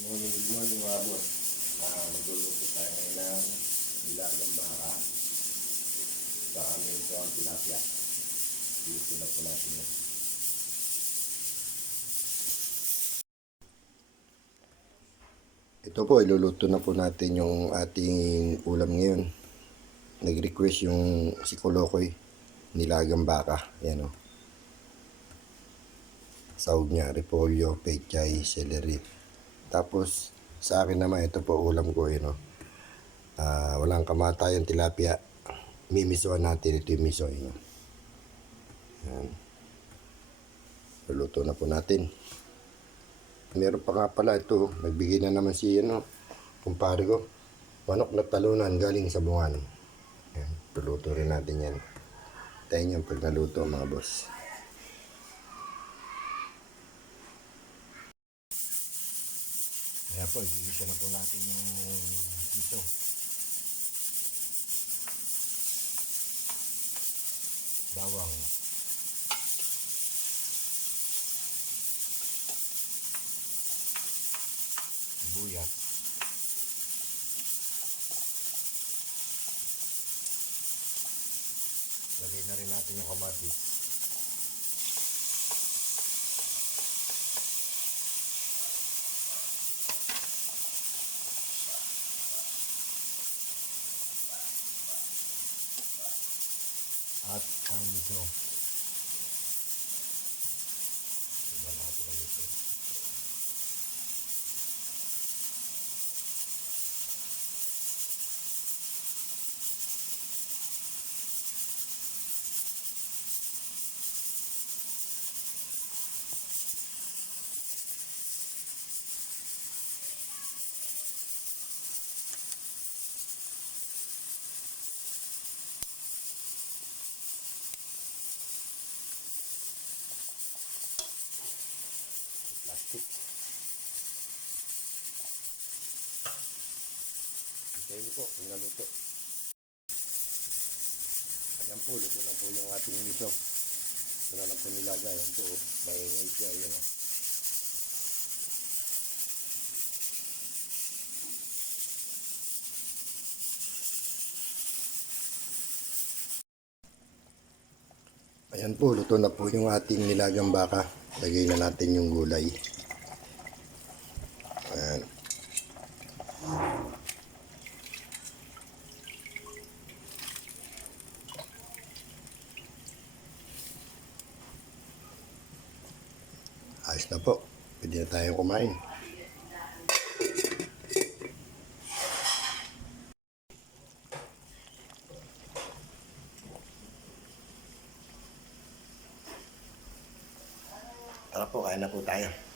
Good morning mga boss. Magluluto tayo ngayon ng nilagang baka sa aming ang tilapia. Dito na po natin yun. Ito po, iluluto na po natin yung ating ulam ngayon. Nag-request yung si Kolokoy, nilagang baka. Yan o. Sahog niya, repolyo, pechay, celery. Tapos, sa akin naman, ito po ulam ko, yun o. Walang kamatayan tilapia. Mimisoan natin, ito yung miso. Yun. Yan. Luluto na po natin. Meron pa nga pala ito, nagbigay na naman si kumpare ko. Manok na talunan galing sa bungan. Yan, luluto rin natin yan. Tayo nyo pag naluto mga boss. Kaya po, igigisa na po natin yung ito. Bawang. Sibuyas. Lagay na rin natin yung kamatis. At ang miso. Iba natin ang miso. Plastic. Ito po, kung naluto. Ayan po, luto na po yung ating miso. Ito na lang po nilagay. Ayan po, maingay siya. Ayan o. Ayan po, luto na po yung ating nilagang baka. Lagay na natin yung gulay. Ayan. Ayos na po. Pwede na tayong kumain. Tara po, kain na po tayo.